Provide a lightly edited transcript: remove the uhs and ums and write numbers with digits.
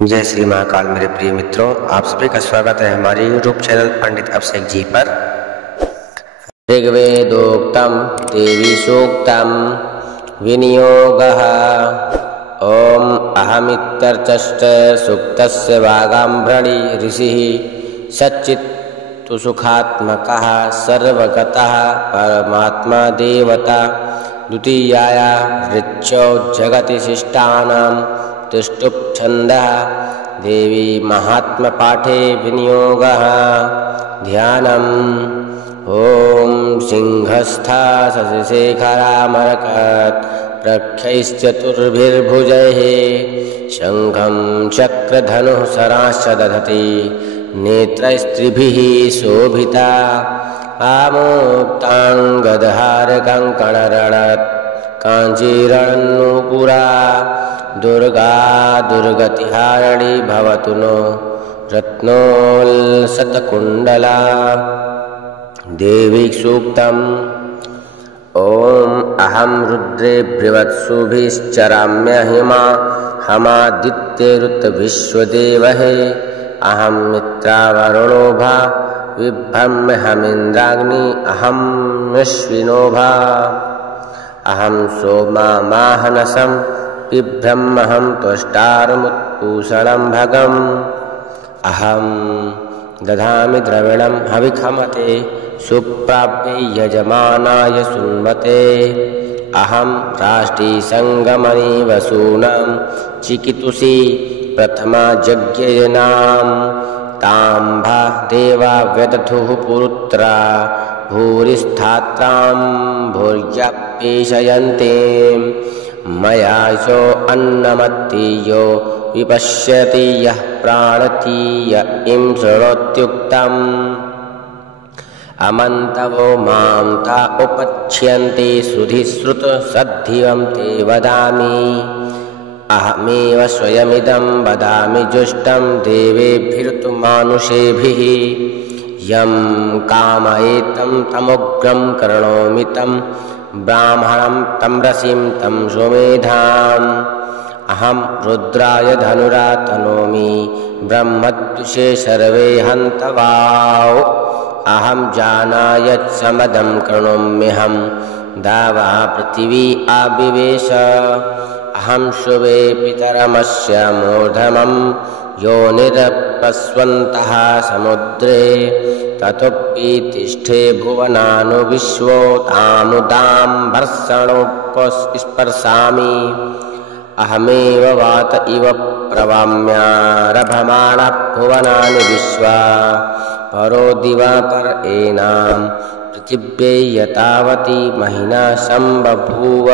जय श्री महाकाल। मेरे प्रिय मित्रों, आप सभी का स्वागत है हमारे यूट्यूब चैनल पंडित अभिषेक जी पर। ऋग्वेदोक्तम देवी सूक्तम विनियोगः। ओम अहमित्यर्चश्च सूक्तस्य वागाम्भृणि ऋषिः सच्चित्तु सुखात्मकः सर्वगतः परमात्मा देवता द्वितीयाया ऋचौ जगति शिष्टानां तिष्ठुप् छन्दः देवी महात्मपाठे विनियोगः। ध्यानम्। ओम सिंहस्था शशिशेखरामरकत् प्रख्यैश्चतुर्भिर्भुजैः शङ्खं चक्रधनुः शराश्च दधति नेत्रैस्त्रिभिः शोभिता आमोक्ताङ्गदहारकङ्कणरणत् काञ्चीरणन्नूपुरा दुर्गा दुर्गतिहारिणी भवतु नो रत्नोल्सतकुण्डला। देवी सूक्तम्। ओम अहं रुद्रेभ्यवत्सुभिश्चराम्यहिमा हमादित्यैरुतविश्वदेवहे अहं मित्रावरुणोभा विभ्रम्यहमिन्द्राग्नि अहं विश्विनोभा अहं सोमामाहनसं बिभ्रम्यहं त्वष्टारमुत्पूषणं भगम् अहं दधामि द्रविणं हविखमते सुप्राप्यै यजमानाय सुन्वते अहं राष्ट्रीसङ्गमनि वसूनां चिकितुषी प्रथमा यज्ञजनां ताम्भा देवा व्यदधुः पुरुत्रा भूरिस्थात्रां भूर्यापेशयन्ते मया यो अन्नमत्ति यो विपश्यति यः प्राणति य इं शृणोत्युक्तम् अमन्तवो मां ता उपक्ष्यन्ति श्रुतिश्रुतसद्धिवं ते वदामि अहमेव स्वयमिदं वदामि जुष्टं देवेभिर्तु मानुषेभिः यं कामयेतं तमुग्रं करोमि तं ब्राह्मणं तं ऋषिं तं सुमेधाम् अहं रुद्राय धनुरा तनोमि ब्रह्मद्विषे सर्वे हन्तवाौ अहं जानायत् समदं कृणोम्यहं दावा पृथिवी आविवेश अहं शुभे पितरमस्य मूर्धमं योनिरपस्वन्तः समुद्रे ततोऽपि भुवनानु विश्वो तामुदां भर्षणोपस्पर्शामि अहमेव वात इव प्रवाम्यारभमाणः भुवनानि विश्वा परो दिवाकर एनां पृथिव्यै यतावती महिना सम्बभूव।